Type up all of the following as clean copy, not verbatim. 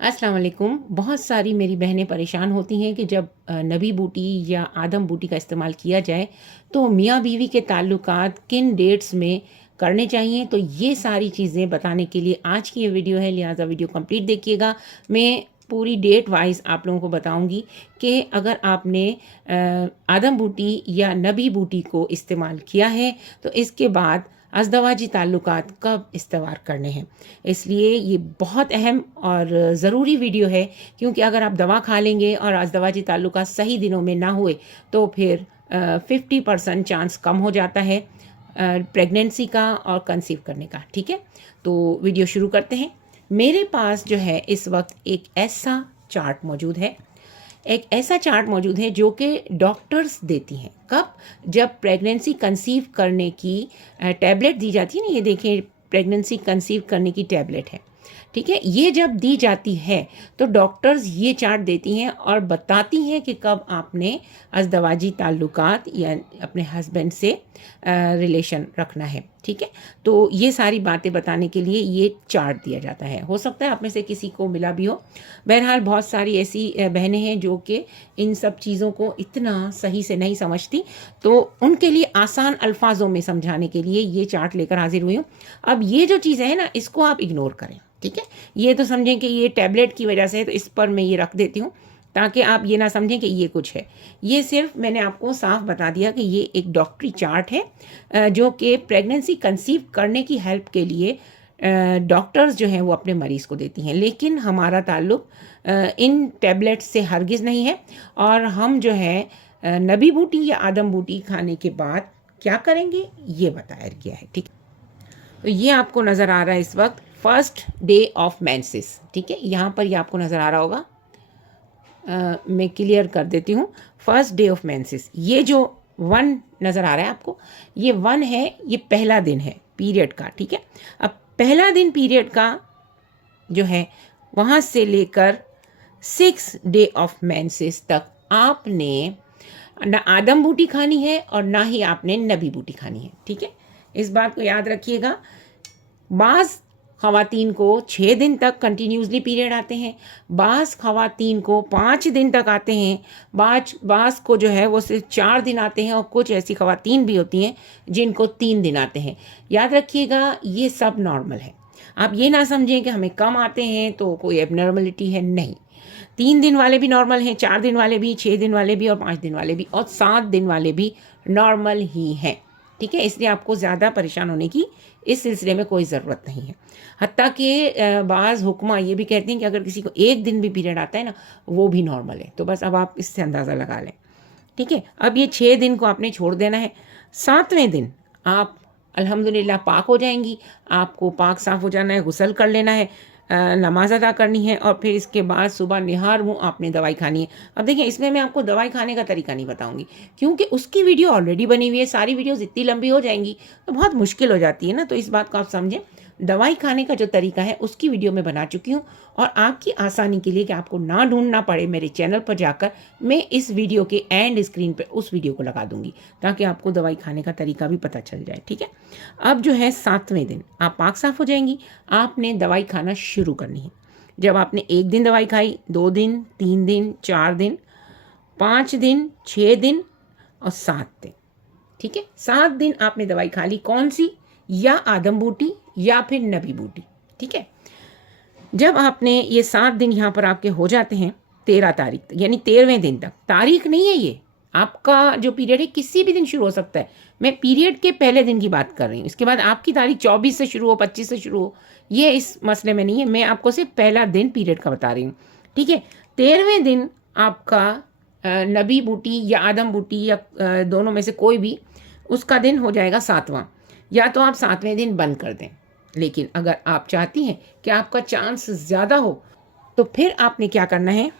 अस्सलाम वालेकुम। बहुत सारी मेरी बहनें परेशान होती हैं कि जब नबी बूटी या आदम बूटी का इस्तेमाल किया जाए तो मियाँ बीवी के ताल्लुकात किन डेट्स में करने चाहिए। तो ये सारी चीज़ें बताने के लिए आज की ये वीडियो है, लिहाजा वीडियो कंप्लीट देखिएगा। मैं पूरी डेट वाइज आप लोगों को बताऊंगी कि अगर आपने आदम बूटी या नबी बूटी को इस्तेमाल किया है तो इसके बाद अज़दवाजी ताल्लुकात कब इस्तेवार करने हैं। इसलिए ये बहुत अहम और ज़रूरी वीडियो है, क्योंकि अगर आप दवा खा लेंगे और अज़दवाजी ताल्लुकात सही दिनों में ना हुए तो फिर 50% चांस कम हो जाता है प्रेगनेंसी का और कंसीव करने का। ठीक है, तो वीडियो शुरू करते हैं। मेरे पास जो है इस वक्त एक ऐसा चार्ट मौजूद है, जो कि डॉक्टर्स देती हैं। कब? जब प्रेगनेंसी कंसीव करने की टैबलेट दी जाती है ना, ये देखें प्रेगनेंसी कंसीव करने की टैबलेट है। ठीक है, ये जब दी जाती है तो डॉक्टर्स ये चार्ट देती हैं और बताती हैं कि कब आपने अज़दवाजी ताल्लुकात या अपने हस्बैंड से रिलेशन रखना है। ठीक है, तो ये सारी बातें बताने के लिए ये चार्ट दिया जाता है। हो सकता है आप में से किसी को मिला भी हो। बहरहाल बहुत सारी ऐसी बहनें हैं जो कि इन सब चीज़ों को इतना सही से नहीं समझती, तो उनके लिए आसान अल्फाजों में समझाने के लिए ये चार्ट लेकर हाजिर हुई हूँ। अब ये जो चीज़ें हैं ना, इसको आप इग्नोर करें। ठीक है, ये तो समझें कि ये टैबलेट की वजह से है, तो इस पर मैं ये रख देती हूँ ताकि आप ये ना समझें कि ये कुछ है। ये सिर्फ मैंने आपको साफ बता दिया कि ये एक डॉक्टरी चार्ट है जो कि प्रेगनेंसी कंसीव करने की हेल्प के लिए डॉक्टर्स जो हैं वो अपने मरीज़ को देती हैं। लेकिन हमारा ताल्लुक इन टैबलेट्स से हरगिज़ नहीं है, और हम जो है नबी बूटी या आदम बूटी खाने के बाद क्या करेंगे ये बताया गया है। ठीक, तो ये आपको नज़र आ रहा है इस वक्त फर्स्ट डे ऑफ मेंसेस। ठीक है, यहाँ पर ये आपको नज़र आ रहा होगा। मैं क्लियर कर देती हूँ। फर्स्ट डे ऑफ मेंसेस, ये जो 1 नज़र आ रहा है आपको, ये 1 है, ये पहला दिन है पीरियड का। ठीक है, अब पहला दिन पीरियड का जो है वहाँ से लेकर 6 डे ऑफ मेंसेस तक आपने ना आदम बूटी खानी है और ना ही आपने नबी बूटी खानी है। ठीक है, इस बात को याद रखिएगा। बाज़ ख़वातीन को 6 दिन तक कंटिन्यूसली पीरियड आते हैं, बाज़ ख़वातीन को 5 दिन तक आते हैं, बाज़ को जो है वो सिर्फ 4 दिन आते हैं, और कुछ ऐसी ख़वातीन भी होती हैं जिनको 3 दिन आते हैं। याद रखिएगा, ये सब नॉर्मल है। आप ये ना समझें कि हमें कम आते हैं तो कोई एबनॉर्मलिटी है, नहीं। 3 दिन वाले भी नॉर्मल हैं, 4 दिन वाले भी, 6 दिन वाले भी, और 5 दिन वाले भी, और 7 दिन वाले भी नॉर्मल ही हैं। ठीक है, इसलिए आपको ज़्यादा परेशान होने की इस सिलसिले में कोई ज़रूरत नहीं है। हत्ता कि बाज़ हुक्मा ये भी कहते हैं कि अगर किसी को 1 दिन भी पीरियड आता है ना, वो भी नॉर्मल है। तो बस अब आप इससे अंदाज़ा लगा लें। ठीक है, अब ये 6 दिन को आपने छोड़ देना है। 7वें दिन आप अल्हम्दुलिल्लाह पाक हो जाएंगी। आपको पाक साफ़ हो जाना है, गुस्ल कर लेना है, नमाज अदा करनी है, और फिर इसके बाद सुबह निहार मुँह आपने दवाई खानी है। अब देखिए, इसमें मैं आपको दवाई खाने का तरीका नहीं बताऊंगी, क्योंकि उसकी वीडियो ऑलरेडी बनी हुई है। सारी वीडियोस इतनी लंबी हो जाएंगी तो बहुत मुश्किल हो जाती है ना, तो इस बात को आप समझें। दवाई खाने का जो तरीका है उसकी वीडियो मैं बना चुकी हूँ, और आपकी आसानी के लिए कि आपको ना ढूंढना पड़े, मेरे चैनल पर जाकर मैं इस वीडियो के एंड स्क्रीन पर उस वीडियो को लगा दूंगी, ताकि आपको दवाई खाने का तरीका भी पता चल जाए। ठीक है, अब जो है 7वें दिन आप पाक साफ़ हो जाएंगी, आपने दवाई खाना शुरू करनी है। जब आपने 1 दिन दवाई खाई, 2 दिन, 3 दिन, 4 दिन, 5 दिन, 6 दिन और 7 दिन। ठीक है, 7 दिन आपने दवाई खा ली। कौन सी? या आदम बूटी या फिर नबी बूटी। ठीक है, जब आपने ये 7 दिन यहाँ पर आपके हो जाते हैं 13 तारीख तक, यानी 13वें दिन तक, तारीख नहीं है ये, आपका जो पीरियड है किसी भी दिन शुरू हो सकता है। मैं पीरियड के पहले दिन की बात कर रही हूँ। इसके बाद आपकी तारीख 24 से शुरू हो, 25 से शुरू हो, ये इस मसले में नहीं है। मैं आपको सिर्फ पहला दिन पीरियड का बता रही हूँ। ठीक है, 13वें दिन आपका नबी बूटी या आदम बूटी या दोनों में से कोई भी, उसका दिन हो जाएगा 7वां। या तो आप 7वें दिन बंद कर दें, लेकिन अगर आप चाहती हैं कि आपका चांस ज़्यादा हो तो फिर आपने क्या करना है,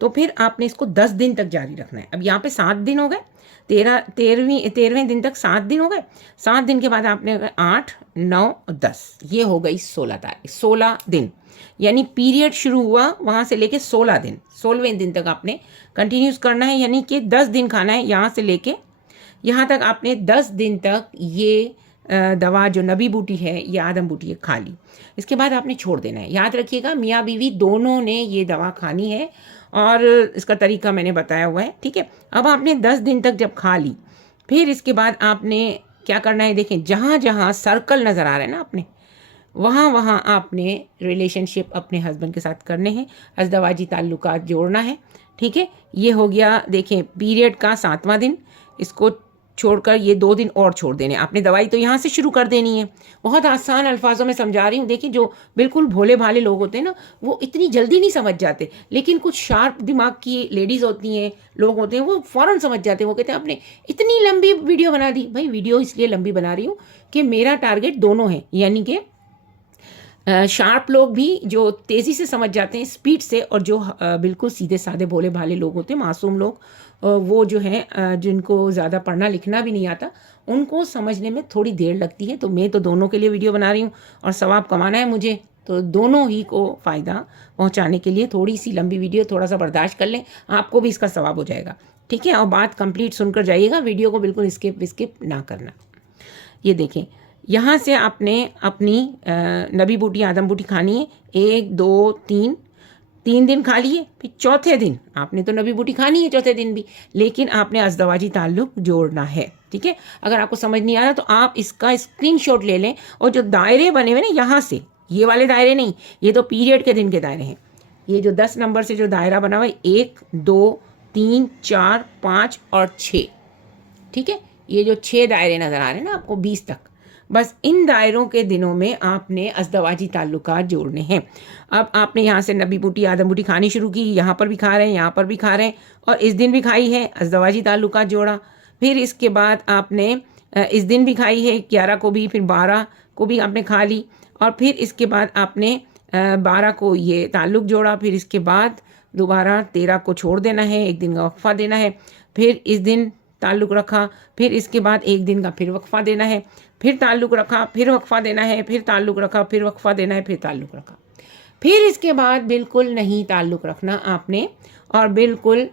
तो फिर आपने इसको 10 दिन तक जारी रखना है। अब यहाँ पे 7 दिन हो गए, 13वें दिन तक 7 दिन हो गए। 7 दिन के बाद आपने 8, 9 और 10, ये हो गई 16 तारीख, 16 दिन। यानी पीरियड शुरू हुआ वहाँ से लेके 16 दिन, 16वें दिन तक आपने कंटिन्यूस करना है। यानी कि 10 दिन खाना है, यहाँ से लेके यहाँ तक आपने 10 दिन तक ये दवा जो नबी बूटी है या आदम बूटी है खा ली, इसके बाद आपने छोड़ देना है। याद रखिएगा मियाँ बीवी दोनों ने ये दवा खानी है और इसका तरीका मैंने बताया हुआ है, ठीक है। अब आपने 10 दिन तक जब खा ली, फिर इसके बाद आपने क्या करना है, देखें जहाँ जहाँ सर्कल नज़र आ रहा है ना आपने, वहाँ वहाँ आपने रिलेशनशिप अपने हस्बैंड के साथ करने हैं, अज़दवाजी ताल्लुकात जोड़ना है, ठीक है। ये हो गया देखें पीरियड का 7वां दिन, इसको छोड़कर ये 2 दिन और छोड़ देने। आपने दवाई तो यहाँ से शुरू कर देनी है। बहुत आसान अल्फाजों में समझा रही हूँ। देखिए जो बिल्कुल भोले भाले लोग होते हैं ना, वो इतनी जल्दी नहीं समझ जाते, लेकिन कुछ शार्प दिमाग की लेडीज़ होती हैं, लोग होते हैं, वो फ़ौरन समझ जाते हैं। वो कहते हैं आपने इतनी लंबी वीडियो बना दी। भाई वीडियो इसलिए लंबी बना रही हूँ कि मेरा टारगेट दोनों है, यानी कि शार्प लोग भी जो तेज़ी से समझ जाते हैं स्पीड से, और जो बिल्कुल सीधे साधे भोले भाले लोग होते हैं, मासूम लोग, वो जो हैं जिनको ज़्यादा पढ़ना लिखना भी नहीं आता, उनको समझने में थोड़ी देर लगती है। तो मैं तो दोनों के लिए वीडियो बना रही हूँ और सवाब कमाना है मुझे, तो दोनों ही को फ़ायदा पहुँचाने के लिए थोड़ी सी लंबी वीडियो, थोड़ा सा बर्दाश्त कर लें, आपको भी इसका सवाब हो जाएगा, ठीक है। और बात कंप्लीट सुनकर जाइएगा, वीडियो को बिल्कुल स्किप ना करना। ये देखें यहाँ से आपने अपनी नबी बूटी आदम बूटी खानी है। 1 2 3 दिन खा लिए, फिर चौथे दिन आपने तो नबी बूटी खानी है, चौथे दिन भी, लेकिन आपने अज़दवाजी ताल्लुक जोड़ना है, ठीक है। अगर आपको समझ नहीं आ रहा तो आप इसका स्क्रीनशॉट ले लें, और जो दायरे बने हुए ना यहाँ से, ये वाले दायरे नहीं, ये तो पीरियड के दिन के दायरे हैं। ये जो 10 नंबर से जो दायरा बना हुआ है 1 2 3 4 5 और 6, ठीक है। ये जो 6 दायरे नज़र आ रहे हैं ना आपको 20 तक, बस इन दायरों के दिनों में आपने अज़दवाजी ताल्लुकात जोड़ने हैं। अब आपने यहाँ से नबी बूटी आदम बूटी खानी शुरू की, यहाँ पर भी खा रहे हैं, यहाँ पर भी खा रहे हैं, और इस दिन भी खाई है, अज़दवाजी ताल्लुकात जोड़ा। फिर इसके बाद आपने इस दिन भी खाई है 11 को भी, फिर 12 को भी आपने खा ली, और फिर इसके बाद आपने 12 को ये ताल्लुक जोड़ा। फिर इसके बाद दोबारा 13 को छोड़ देना है, 1 दिन का वक्फ़ा देना है, फिर इस दिन ताल्लुक़ रखा, फिर इसके बाद 1 दिन का फिर वक्फ़ा देना है, फिर ताल्लुक़ रखा, फिर वक्फ़ा देना है, फिर ताल्लुक़ रखा, फिर वक्फ़ा देना है, फिर ताल्लुक़ रखा। फिर इसके बाद बिल्कुल नहीं ताल्लुक़ रखना आपने, और बिल्कुल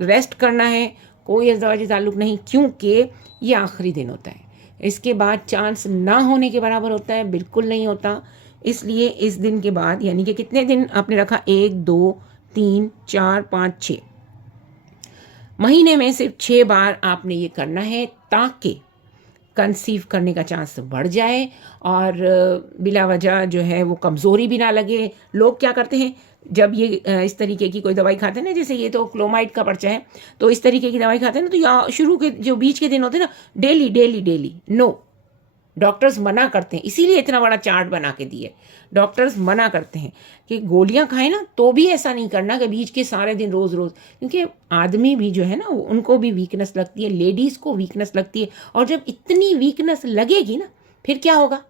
रेस्ट करना है, कोई अज़दवाजी ताल्लुक़ नहीं, क्योंकि ये आखिरी दिन होता है। इसके बाद चांस ना होने के बराबर होता है, बिल्कुल नहीं होता। इसलिए इस दिन के बाद, यानी कि कितने दिन आपने रखा, 1 2 3 4 5 6, महीने में सिर्फ 6 बार आपने ये करना है, ताकि कंसीव करने का चांस बढ़ जाए और बिला वजह जो है वो कमज़ोरी भी ना लगे। लोग क्या करते हैं, जब ये इस तरीके की कोई दवाई खाते हैं ना, जैसे ये तो क्लोमाइड का पर्चा है, तो इस तरीके की दवाई खाते हैं ना, तो या शुरू के जो बीच के दिन होते हैं ना, daily daily daily, no, doctors मना करते हैं, इसीलिए इतना बड़ा चार्ट बना के दिए। डॉक्टर्स मना करते हैं कि गोलियां खाएं ना, तो भी ऐसा नहीं करना कि बीच के सारे दिन रोज़ रोज़, क्योंकि आदमी भी जो है ना उनको भी वीकनेस लगती है, लेडीज़ को वीकनेस लगती है, और जब इतनी वीकनेस लगेगी ना, फिर क्या होगा,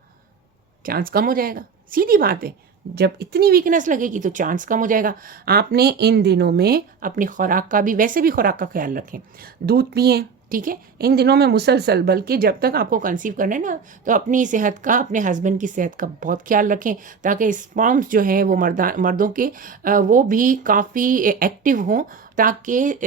चांस कम हो जाएगा। सीधी बात है, जब इतनी वीकनेस लगेगी तो चांस कम हो जाएगा। आपने इन दिनों में अपनी खुराक का भी, वैसे भी खुराक का ख्याल रखें, दूध पिएं, ठीक है, इन दिनों में मुसलसल, बल्कि जब तक आपको कंसीव करना है ना, तो अपनी सेहत का, अपने हस्बैंड की सेहत का बहुत ख्याल रखें, ताकि स्पर्म्स जो हैं वो मर्दों के वो भी काफ़ी एक्टिव हों, ताकि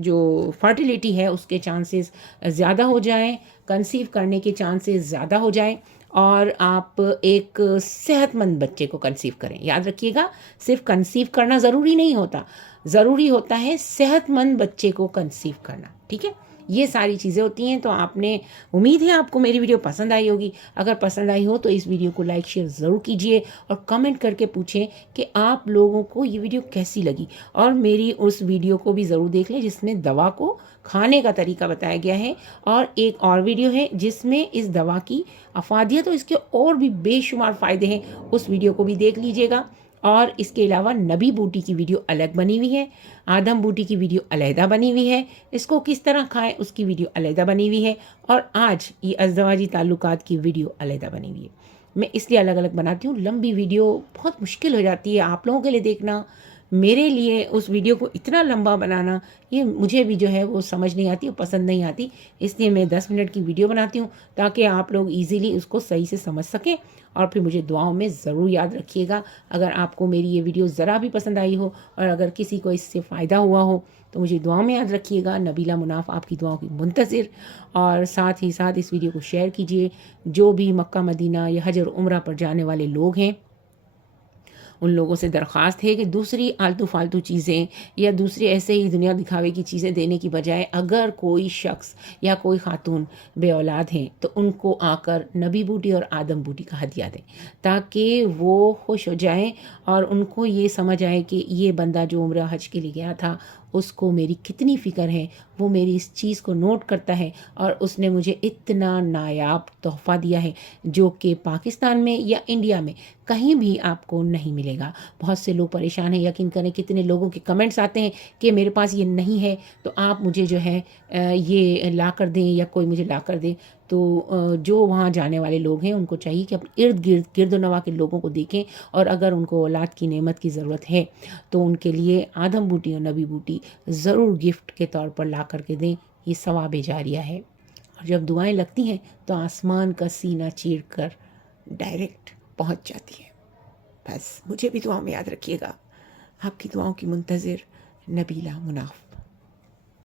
जो फर्टिलिटी है उसके चांसेस ज़्यादा हो जाएं, कंसीव करने के चांसेस ज़्यादा हो जाएं, और आप एक सेहतमंद बच्चे को कंसीव करें। याद रखिएगा, सिर्फ कंसीव करना ज़रूरी नहीं होता, ज़रूरी होता है सेहतमंद बच्चे को कंसीव करना, ठीक है। ये सारी चीज़ें होती हैं। तो आपने, उम्मीद है आपको मेरी वीडियो पसंद आई होगी। अगर पसंद आई हो तो इस वीडियो को लाइक शेयर ज़रूर कीजिए, और कमेंट करके पूछें कि आप लोगों को ये वीडियो कैसी लगी, और मेरी उस वीडियो को भी ज़रूर देख लें जिसमें दवा को खाने का तरीका बताया गया है, और एक और वीडियो है जिसमें इस दवा की अफादियत और इसके और भी बेशुमार फ़ायदे हैं, उस वीडियो को भी देख लीजिएगा। और इसके अलावा नबी बूटी की वीडियो अलग बनी हुई है, आदम बूटी की वीडियो अलहदा बनी हुई है, इसको किस तरह खाएं उसकी वीडियो अलहदा बनी हुई है, और आज ये अज़दवाजी ताल्लुकात की वीडियो अलहदा बनी हुई है। मैं इसलिए अलग अलग बनाती हूँ, लंबी वीडियो बहुत मुश्किल हो जाती है आप लोगों के लिए देखना, मेरे लिए उस वीडियो को इतना लंबा बनाना, ये मुझे भी जो है वो समझ नहीं आती, पसंद नहीं आती। इसलिए मैं 10 मिनट की वीडियो बनाती हूँ, ताकि आप लोग इजीली उसको सही से समझ सकें और फिर मुझे दुआओं में ज़रूर याद रखिएगा। अगर आपको मेरी ये वीडियो ज़रा भी पसंद आई हो और अगर किसी को इससे फ़ायदा हुआ हो तो मुझे दुआओं में याद रखिएगा। नबीला मुनाफ आपकी दुआओं की मुंतज़िर। और साथ ही साथ इस वीडियो को शेयर कीजिए। जो भी मक्का मदीना या हज और उम्रा पर जाने वाले लोग हैं उन लोगों से दरख्वास्त है कि दूसरी आलतू फालतू चीज़ें या दूसरी ऐसे ही दुनिया दिखावे की चीज़ें देने की बजाय अगर कोई शख्स या कोई खातून बे औलाद हैं तो उनको आकर नबी बूटी और आदम बूटी का हदिया दें, ताकि वो खुश हो जाएं और उनको ये समझ आए कि ये बंदा जो उम्रा हज के लिए गया था उसको मेरी कितनी फ़िक्र है, वो मेरी इस चीज़ को नोट करता है और उसने मुझे इतना नायाब तोहफ़ा दिया है जो कि पाकिस्तान में या इंडिया में कहीं भी आपको नहीं मिलेगा। बहुत से लोग परेशान हैं, यकीन करें कितने लोगों के कमेंट्स आते हैं कि मेरे पास ये नहीं है तो आप मुझे जो है ये ला कर दें या कोई मुझे ला कर दे। तो जो वहाँ जाने वाले लोग हैं उनको चाहिए कि अपने इर्द गिर्द गिरदोनवा के लोगों को देखें और अगर उनको औलाद की नेमत की ज़रूरत है तो उनके लिए आदम बूटी और नबी बूटी ज़रूर गिफ्ट के तौर पर ला करके दें। ये सवाब जारिया है और जब दुआएं लगती हैं तो आसमान का सीना चीर कर डायरेक्ट पहुंच जाती है। बस मुझे भी दुआओं में याद रखिएगा। आपकी दुआओं की मुंतज़िर, नबीला मुनाफ।